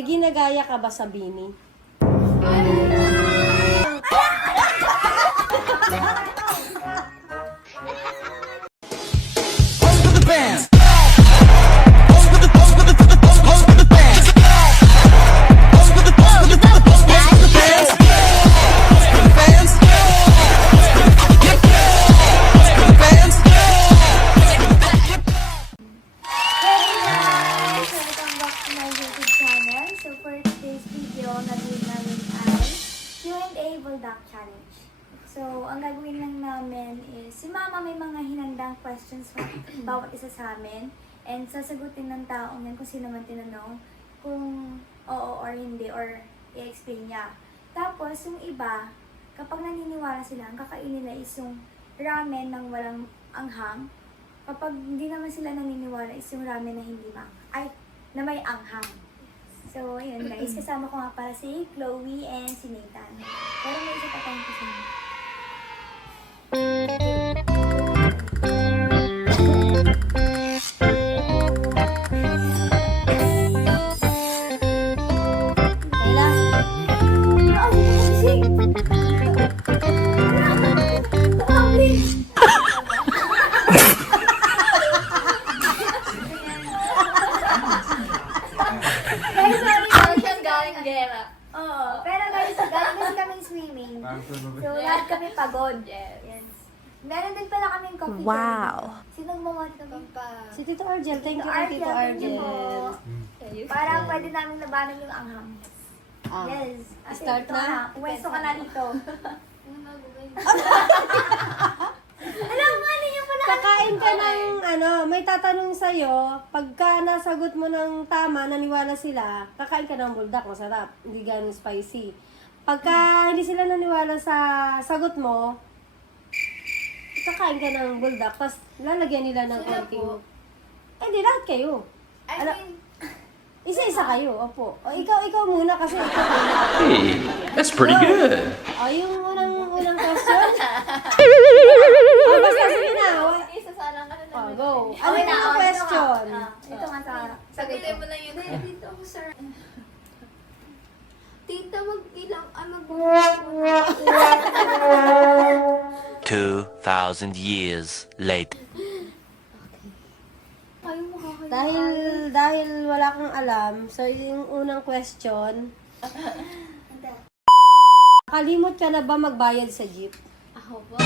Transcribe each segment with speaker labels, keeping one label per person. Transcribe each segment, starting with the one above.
Speaker 1: May ginagaya ka ba sa bini?
Speaker 2: Rock Challenge. So, ang gagawin lang namin is, si Mama may mga hinandang questions for bawat isa sa amin. And sasagutin ng taong yan kung sino man tinanong kung oo or hindi or i-explain niya. Tapos, yung iba, kapag naniniwala sila, ang kakainin na is yung ramen ng walang anghang. Kapag hindi naman sila naniniwala is yung ramen na hindi mang, ay, na may anghang. So, ayun guys, kasama ko nga para si Chloe and si Nathan. Pero may isa pa tayong kasama. So, lahat kami pagod. Yes. Meron din pala kaming coffee Wow. Sino gumawa ng coffee? Si Tito Argel. Thank you, kay Tito Argel. Para pwede namin labanan yung angham. Ah. Yes. Ah, Start na? Uwesto ka na dito. Ano mo, ano yung pala?
Speaker 1: Kakain ka ng ano, may tatanong sa'yo, pagka nasagot mo ng tama, naniwala sila, kakain ka ng buldak, masarap, hindi ganun spicy. Pagka hindi sila naniwala sa sagot mo, kakain ka ng buldak, tapos lalagyan nila ng
Speaker 3: Sino konting... po?
Speaker 1: Eh, di lahat kayo. I Ala- mean, Isa-isa kayo, opo. O, ikaw, ikaw muna kasi ikaw
Speaker 4: Hey, that's pretty good.
Speaker 1: O, yung unang, unang question. o, basta sige na. O, isa sana ka na. go. Ano yung question? Ah,
Speaker 3: ito nga, Sarah. Sagutin mo na yun.
Speaker 2: Dito ako, sir. Tita, magkilang ano ba?
Speaker 5: 2,000 years late.
Speaker 2: Okay.
Speaker 1: Dahil, dahil wala kang alam, so yung unang question, kalimot ka na ba magbayad sa jeep?
Speaker 2: Ako ba?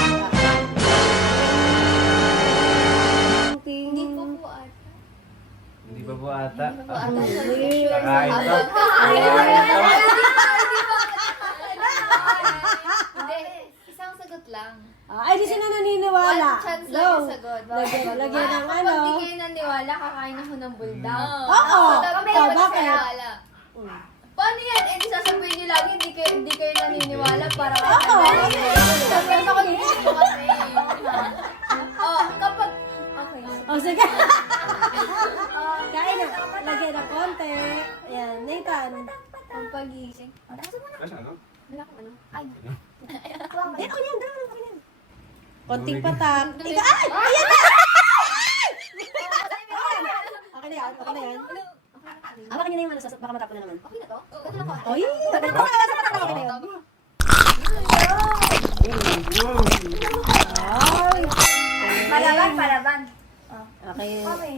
Speaker 4: Lobo ata.
Speaker 3: Kakain to. Kakain to. Isang sagot lang.
Speaker 1: Ah, ay, di sila naniniwala. One
Speaker 3: chance lang sagot. Lagi,
Speaker 1: Lagyan- sagot. lagyan ng Ah, ano. Kapag
Speaker 3: di kayo naniwala, kakain ako ng bulldog. Mm. Oo. Kami Ikaw, dapat bakit? Paano yan? Eh, di sasabihin niyo lagi, hindi kayo, hindi kayo naniniwala para Oo. Sabihin ako dito kasi. Oh, kapag...
Speaker 1: Okay. Oh, o sige. Oh, Lagyan na. Lagyan na konti. Ayan, Nathan.
Speaker 3: Ang pagising.
Speaker 4: Nasa mo na. Ano,
Speaker 3: ano? ano. Ay.
Speaker 1: Dito ko niyan, Konting patak. Ika, ay! Ah! Ayan na! Okay na yan, okay na yan. Hawakan niyo na yung ano, baka matapon na naman.
Speaker 3: Okay na to? Ganun
Speaker 1: ako. Oy! Ganun ako, nasa patak na okay na yun.
Speaker 3: Ay! Palaban, palaban.
Speaker 1: Okay. Okay.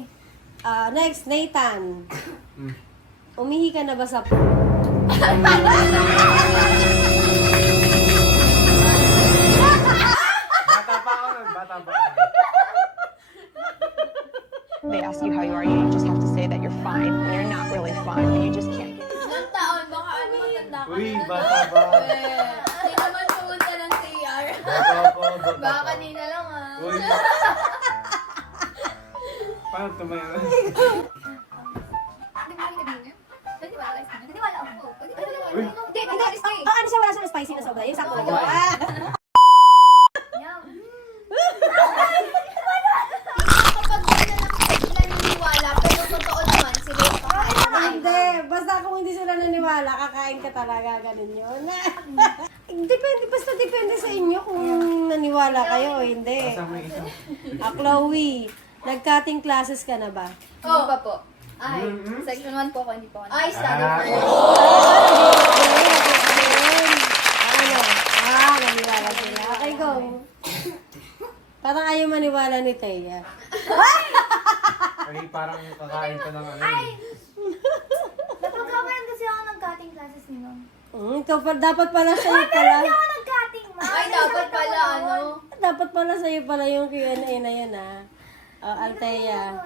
Speaker 1: Uh, next, Nathan. Umihi ka na ba sa pool? Bata
Speaker 4: pa ako bata pa ako.
Speaker 6: They ask you how you are, you just have to say that you're fine when you're not really fine, you just can't get
Speaker 3: it. taon, baka ano matanda ka
Speaker 4: Uy, bata ba?
Speaker 3: Hindi naman pumunta ng TR.
Speaker 4: Bata Baka
Speaker 3: pa. kanina lang ah. Uy,
Speaker 4: Paano tumayo? Ang
Speaker 1: ano siya, wala siyang spicy na sobra. Yung sakto. Oh, Hindi, basta kung hindi sila naniwala, kakain ka talaga, ganun yun. depende, basta depende sa inyo kung naniwala kayo o hindi. Kasama yung isa. Ah, Chloe. Nag-cutting classes ka na ba?
Speaker 3: Hindi oh. pa po. Ay, mm-hmm. section 1 po ako, hindi po ako. Ay, struggle Ah. for
Speaker 1: life. Ah, naniwala sila. Okay, go. Parang ayaw maniwala ni Taya.
Speaker 4: Ay, parang kakain ka ng ano. eh.
Speaker 2: Napagkawalan kasi ako ng cutting classes ni ma'am.
Speaker 1: Hmm, ikaw pa, dapat pala sa'yo
Speaker 2: pala. Hindi ako nag-cutting,
Speaker 3: ma'am. Ay, dapat pala, ano?
Speaker 1: Dapat pala sa iyo pala yung Q&A na yun, ah. Oh, Althea.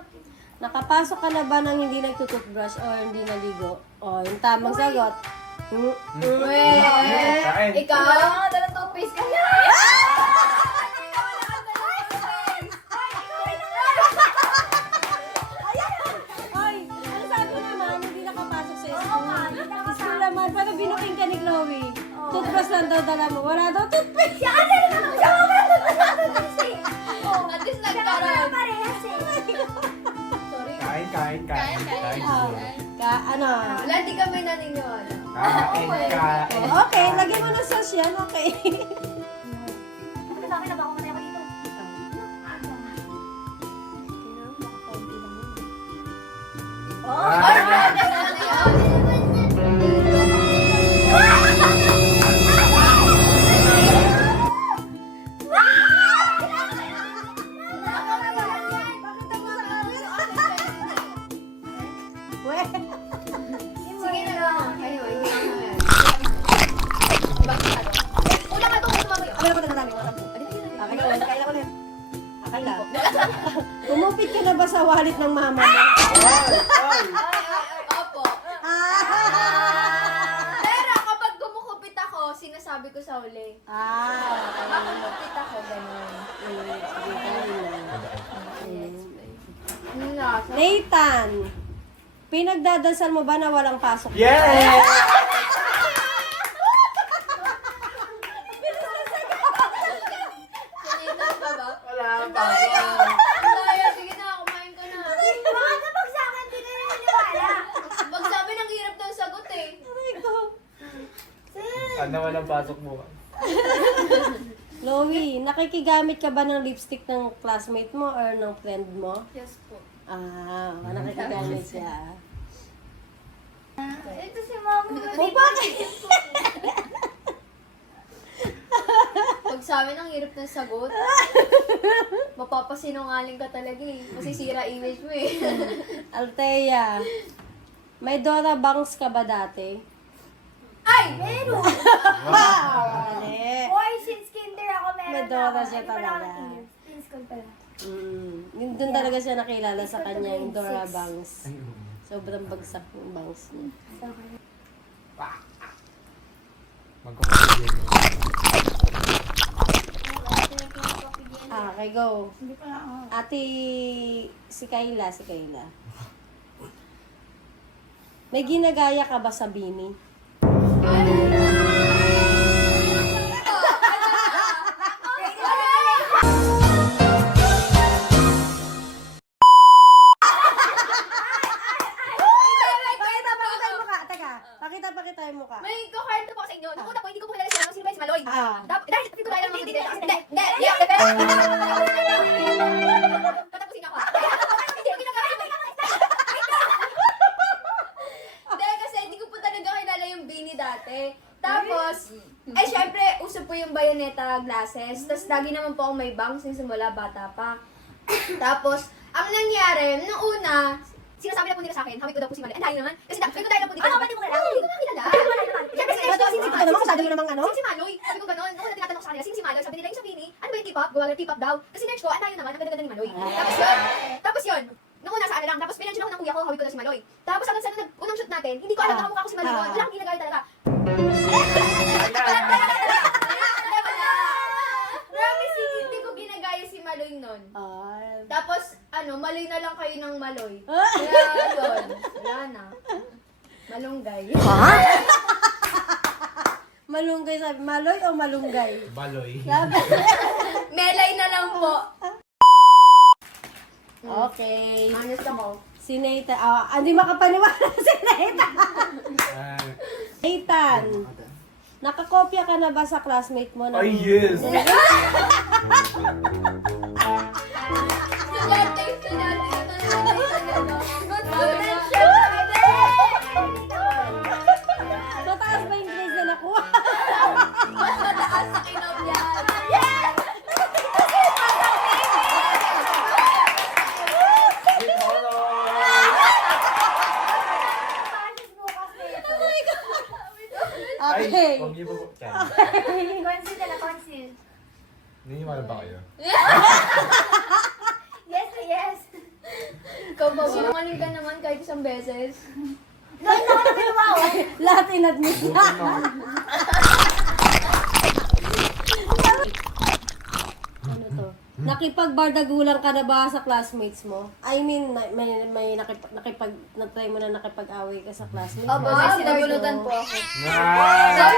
Speaker 1: Nakapasok ka na ba nang hindi nagtututbrush o hindi naligo? Oh, yung tamang sagot. Mm, mm.
Speaker 3: Kain. Ikaw? Wala ka nga dalang toothpaste ka na. Oy, ah!
Speaker 1: ano sabi mo naman, hindi nakapasok sa school. Oo nga, hindi nakapasok. binuking ka ni Chloe? Toothbrush lang daw dala Wala daw toothpaste.
Speaker 2: Yan! Yan! Yan!
Speaker 3: At least nagkaroon.
Speaker 4: Kain, kain. Kain, kain.
Speaker 1: Ka, ano?
Speaker 3: Wala, di kami naniniwala.
Speaker 4: Ah, kain, kain.
Speaker 1: Okay, lagyan mo na sauce yan, okay.
Speaker 3: ako akin na dito? ba ako mataya ko dito? Oh, oh, oh, oh, oh, oh,
Speaker 1: ng mama mo.
Speaker 3: Opo. Pero kapag gumukupit ako, sinasabi ko sa huli.
Speaker 1: Ah. Makukupit ako, ganun. Nathan, pinagdadasal mo ba na walang pasok?
Speaker 4: Yes! walang pasok mo.
Speaker 1: Chloe, nakikigamit ka ba ng lipstick ng classmate mo or ng friend mo? Yes po. Ah, wala oh, nakikigamit siya.
Speaker 2: Ah, ito si mama. O oh, bakit?
Speaker 3: Pag sabi amin, hirap ng sagot. Mapapasinungaling ka talaga eh. Masisira image mo eh. Hmm.
Speaker 1: Althea, may Dora Banks ka ba dati?
Speaker 2: Ay, meron! Wow! Mali. Boy, since kinder ako, meron
Speaker 1: Medora siya talaga.
Speaker 2: Since school pala. Mm.
Speaker 1: Yun, Doon talaga siya nakilala sa kanya, yung Dora Banks. Sobrang bagsak yung Banks niya. Magkakagyan mo. Ah, ah, okay, go. Hindi pala Ate, si Kayla, si Kayla. May ginagaya ka ba sa Bini? Pakita, pakita yung mukha.
Speaker 3: May kukwento po sa inyo. Nakuta ko, hindi ko po kilala si Maloy. Dahil, hindi ko kilala ng mga Hindi, hindi, hindi. lagi naman po ako may bangs simula bata pa. Tapos, ang nangyari, nung una, sinasabi na po nila sa akin, hawik ko daw po si Mali. Ang dahil naman. Kasi da, ko dahil na po dito.
Speaker 2: Ano, pati mo kailangan? Hindi
Speaker 3: ko nakakilala.
Speaker 1: Siyempre, sila ito, sing ko Maloy. Ano, masasabi mo naman ano? si Maloy. Sabi ko ganun.
Speaker 3: Ako na tinatanong sa kanila, sing si Maloy. Sabi nila, yung sabi ni, ano ba yung tip-up? Gawa tip-up daw. Kasi nurse ko, ang dahil naman, ang ganda-ganda ni Maloy. Ah. Tapos yun, tapos yun, nung una sa ano lang, tapos pinansyon ako ng kuya ko, hawik ko daw si Maloy. Tapos hanggang sa nung unang shoot natin, hindi ko alam na kamukha ah. ko si Maloy ah. Wala akong ginagawa talaga. namin nun. Ah. Tapos, ano, mali na lang kayo ng maloy. Ah. Kaya yun, wala na. Malunggay.
Speaker 1: Malunggay sabi, maloy o malunggay?
Speaker 4: Baloy.
Speaker 3: Melay na lang po.
Speaker 1: Okay.
Speaker 3: Honest ako.
Speaker 1: Si Nathan. Ah, hindi makapaniwala si Nathan. Ah, Nathan, nakakopya ka na ba sa classmate mo
Speaker 4: na? Ay, yes!
Speaker 1: Ay, huwag niyo po.
Speaker 2: Conceal na conceal.
Speaker 4: Naniniwala ba kayo?
Speaker 2: Yes yes.
Speaker 3: Ikaw ba? Sinungaling ka naman kahit isang beses.
Speaker 2: Noon na ako na pinawawan. Oh.
Speaker 1: Lahat inadmit na. Hmm. Nakipagbardagulan ka na ba sa classmates mo? I mean, may, may, may nakipag, nakipag, nag-try mo na nakipag-away ka sa classmates
Speaker 3: Opo, mo. may sinabunutan po ako. Nice!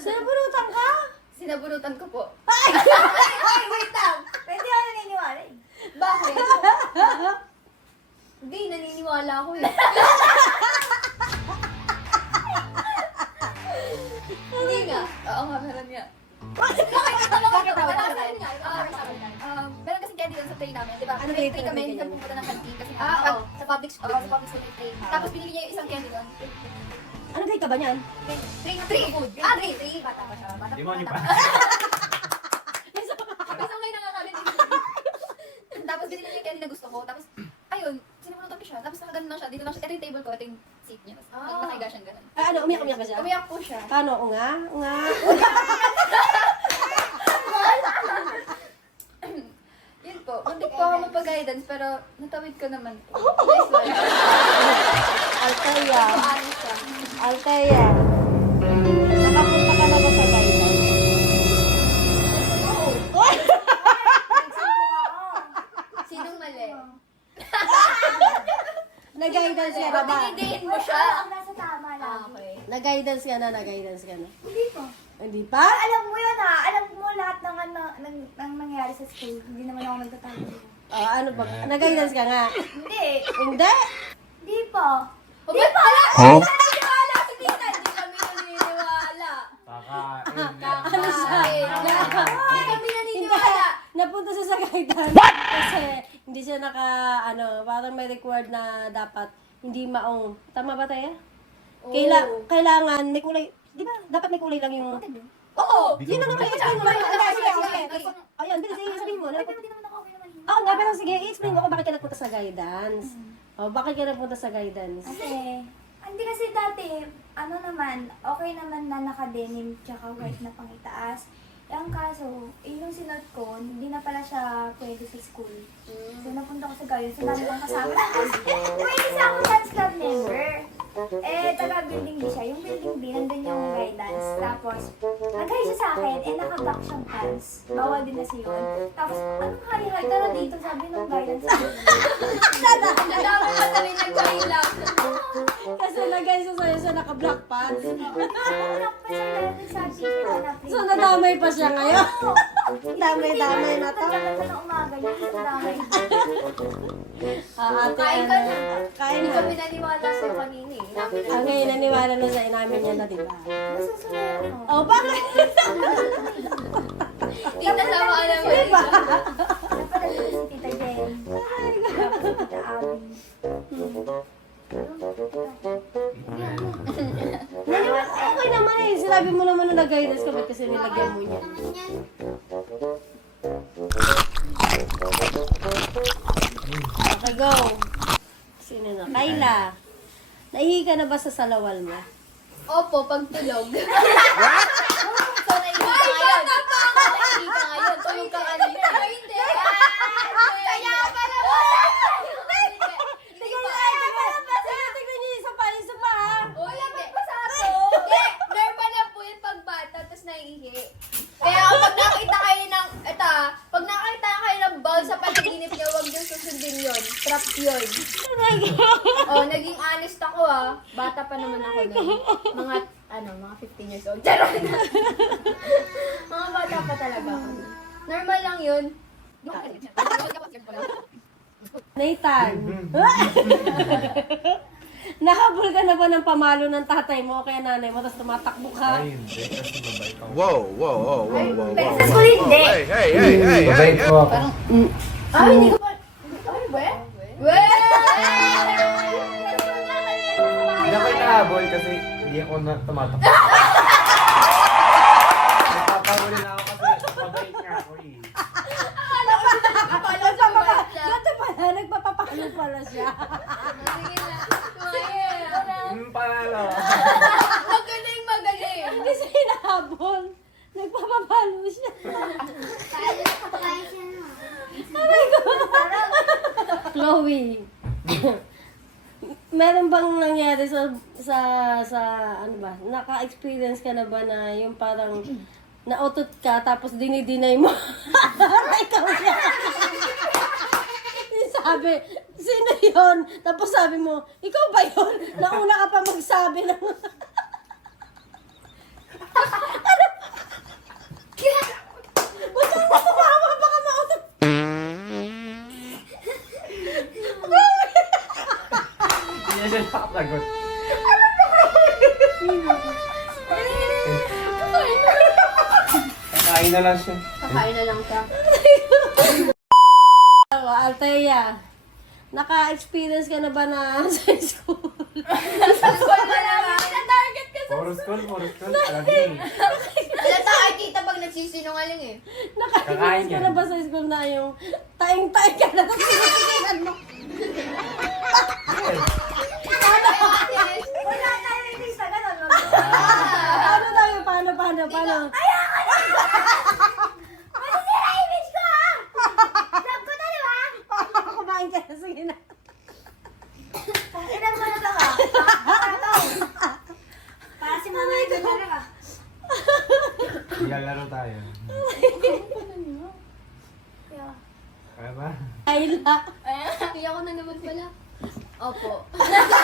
Speaker 1: Sinabunutan ka?
Speaker 3: Sinabunutan ko po.
Speaker 2: Ay, wait lang. Pwede ako naniniwala eh. Bakit?
Speaker 3: Hindi, naniniwala ako eh. Hindi nga. Oo nga, meron nga. Meron kasi candy doon sa train namin, di ba? Ano train kami, hindi kami pumunta ng canteen kasi ah, pag, sa public school, sa public school train. Tapos binili niya yung isang candy doon.
Speaker 1: Ano grade ka ba niyan?
Speaker 3: Grade 3. Ah, grade 3. Bata pa siya. Bata Demonyo pa. Isang ngayon na nga namin. Tapos binili niya yung candy na gusto ko. Tapos, ayun, sinimulutan ko siya. Tapos nakaganon lang siya. Dito lang siya. Ito yung table ko. Ito yung seat niya. Tapos oh. nakahiga siyang ganun.
Speaker 1: Ah, ano, umiyak-umiyak ba siya? Umiyak po siya. Paano? O nga? O nga?
Speaker 3: Yun po. Muntik po ako mapag-guidance, pero natawid ko naman po. Nice one.
Speaker 1: Althea. Nakapunta ka na ba sa guidance ka na, na-guidance ka na. Hindi pa. Hindi pa?
Speaker 2: Alam mo yun ha, ah. alam mo lahat ng, ano, ng, ng nangyari sa school. Hindi naman ako nagtatago.
Speaker 1: Oh, ah, ano ba? Na-guidance ka nga? Hindi. Hindi?
Speaker 2: Hindi pa. Oh, hindi pa! Huh? Ano
Speaker 1: Napunta siya sa guidance kasi hindi siya naka ano, parang may required na dapat hindi maong. Tama ba tayo? Kaila, kailangan may kulay, di ba? Dapat may kulay lang yung... Oo! Yun lang ang i-explain mo. Ayan, bilis i-explain mo. Oo ah, pero sige, i-explain mo kung bakit ka nagpunta sa guidance. Mm. O, oh, bakit ka nagpunta sa guidance?
Speaker 2: Kasi, hindi kasi dati, ano naman, okay naman na naka-denim tsaka white na pangitaas. Yung eh, kaso, eh, yung sinot ko, hindi na pala siya pwede sa school. Hmm. So, napunta ko sa gayon. Sinabi ko oh. kasama. Oh. Pwede sa ako sa eh, taga building B siya. Yung building B, nandun yung guidance. Tapos, nag-hi siya sa akin, eh, naka-back siyang pants. Bawal din kasi yun. Tapos, anong hi-hi ka dito? Sabi nung guidance.
Speaker 3: Sana, alam ko pa sabi nag-hi lang.
Speaker 1: Kasi nagay siya sa'yo sa naka-black pants. so nadamay pa siya ngayon. Damay-damay na to.
Speaker 3: Ah, ate, Kain ka ano? na. Kain Hindi na. kami naniwala sa kanina eh. Namin
Speaker 1: na. Ah, ngayon, naniwala na sa inamin niya na, di ba?
Speaker 2: Nasusunayan mo.
Speaker 1: Oh, bakit?
Speaker 3: Tita, tamaan naman Diba? yun.
Speaker 2: Napalagay si Tita Jen. Tita Abby
Speaker 1: okay naman eh. Sinabi mo naman na nag-guidance ka, ba't kasi nilagyan mo niya? Okay, go. Sino na? Kayla. Naihi ka na ba sa salawal mo?
Speaker 3: Opo, pagtulog. What? so, naihi ka ngayon. Naihi ka ngayon. Tulog ka kanina. nakita kayo ng, eto pag nakita kayo ng bug sa panaginip niya, huwag niyo susundin yun. Trap yun. oh, naging honest ako ah. Bata pa naman ako nun. Mga, ano, mga 15 years old. Charot na. mga bata pa talaga ako. Normal lang yun.
Speaker 1: Naitan. Nahabol ka na ba ng pamalo ng tatay mo o kaya nanay mo, tapos tumatakbo ka?
Speaker 4: Ay, hindi. Kasi mabait ako. Wow, wow, wow, wow, wow,
Speaker 3: wow. hindi. Hey,
Speaker 4: hey, hey, hey, mm, hey, hey. Mm. Ay,
Speaker 3: hindi ko pa... Ay, we? We?
Speaker 4: Hindi ako nahabol kasi hindi ako na tumatakbo.
Speaker 1: naka-experience ka na ba na yung parang naotot ka tapos dinidinay mo? Ikaw siya. sabi, sino yun? Tapos sabi mo, ikaw ba yun? Nauna ka pa magsabi ng... ano? Huwag kang matumawa, baka mautot.
Speaker 4: Hindi na siya nakasagot. Kakain na lang siya.
Speaker 3: Kakain na lang siya.
Speaker 1: Althea, naka-experience ka na ba na sa school?
Speaker 3: sa school ba lang? Na-target ka sa Forest
Speaker 4: call, forest call. Lagi.
Speaker 3: Wala sa kita pag nagsisinungaling eh.
Speaker 1: Kakain Naka-experience ka na ba sa school na yung taing-taing ka na tapos sinisihan
Speaker 3: Wala tayo hindi sa ganun.
Speaker 1: Ah paano, paano?
Speaker 2: Ayoko na! Masisira ano image ko! Vlog ah? ko na, di ba?
Speaker 1: Kumain ka na, sige na.
Speaker 2: Inan ko na to ka. Ah? Para si mama ito na ka. Ah.
Speaker 4: Lalaro tayo. Kaya ba?
Speaker 1: Ayla.
Speaker 3: Kaya ko na naman pala. Opo.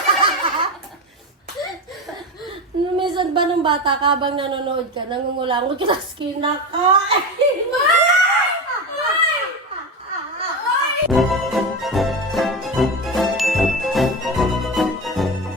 Speaker 1: bata ka habang nanonood ka, nangungulangot ka, tapos kinakain.